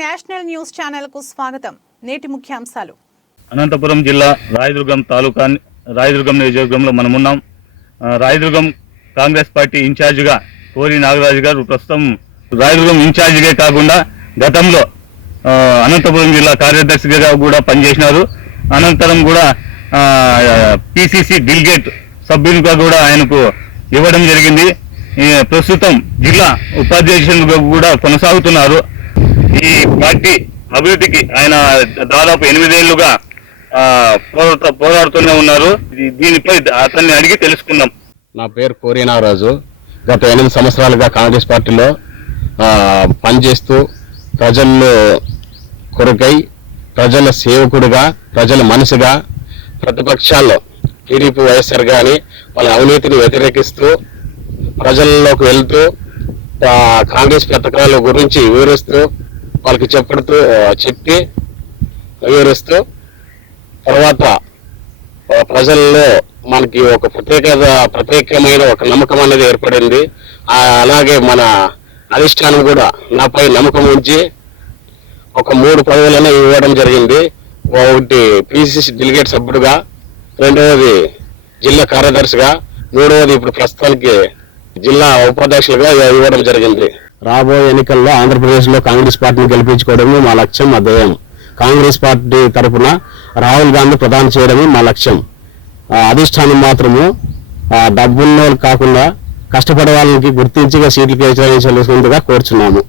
National news ఛానల్కు స్వాగతం. నేటి ముఖ్యాంశాలు. అనంతపురం జిల్లా రాయదుర్గం తాలూకా రాయదుర్గం నియోజకవర్గంలో మనం ఉన్నాం రాయదుర్గం కాంగ్రెస్ పార్టీ ఇన్ఛార్జిగా కోరి నాగరాజు గారు ప్రస్తుతం రాయదుర్గం ఇన్ఛార్జిగా కాకుండా గతంలో అనంతపురం జిల్లా కార్యదర్శిగా కూడా పనిచేసినారు. అనంతరం కూడా పిసిసి డిల్గేట్ సభ్యునిగా కూడా ఆయనకు ఇవ్వడం జరిగింది. ప్రస్తుతం జిల్లా ఉపాధ్యక్షులుగా కూడా కొనసాగుతున్నారు. ఈ పార్టీ అభివృద్ధికి ఆయన దాదాపు ఎనిమిదేళ్ళుగా పోరాడుతూ పోరాడుతూనే ఉన్నారు. దీనిపై అతన్ని అడిగి తెలుసుకుందాం. నా పేరు కోరి నాగరాజు గత ఎనిమిది సంవత్సరాలుగా కాంగ్రెస్ పార్టీలో పనిచేస్తూ ప్రజల్లో కొరకై ప్రజల సేవకుడిగా ప్రజల మనసుగా ప్రతిపక్షాల్లో టీడీపీ వైఎస్ఆర్ కానీ వాళ్ళ అవినీతిని వ్యతిరేకిస్తూ ప్రజల్లోకి వెళ్తూ కాంగ్రెస్ పథకాల గురించి వివరిస్తూ వాళ్ళకి చెప్పడుతూ చెప్పి వివరిస్తూ తర్వాత ప్రజల్లో మనకి ఒక ప్రత్యేక ప్రత్యేకమైన ఒక నమ్మకం అనేది ఏర్పడింది. అలాగే మన అధిష్టానం కూడా నాపై నమ్మకం ఉంచి ఒక మూడు పదవులను ఇవ్వడం జరిగింది. ఒకటి పిసిసి డెలిగేట్ సభ్యుడుగా రెండవది జిల్లా కార్యదర్శిగా మూడవది ఇప్పుడు ప్రస్తుతానికి జిల్లా ఉపాధ్యక్షులుగా ఇవ్వడం జరిగింది. రాబోయే ఎన్నికల్లో ఆంధ్రప్రదేశ్లో కాంగ్రెస్ పార్టీని గెలిపించుకోవడమే మా లక్ష్యం మా ధ్యేయం. కాంగ్రెస్ పార్టీ తరఫున రాహుల్ గాంధీ ప్రదానం చేయడమే మా లక్ష్యం. అధిష్టానం మాత్రము డబ్బుల్లో కాకుండా కష్టపడే వాళ్ళకి గుర్తించిగా సీట్లు కేటాయించాల్సిందిగా కోరుచున్నాము.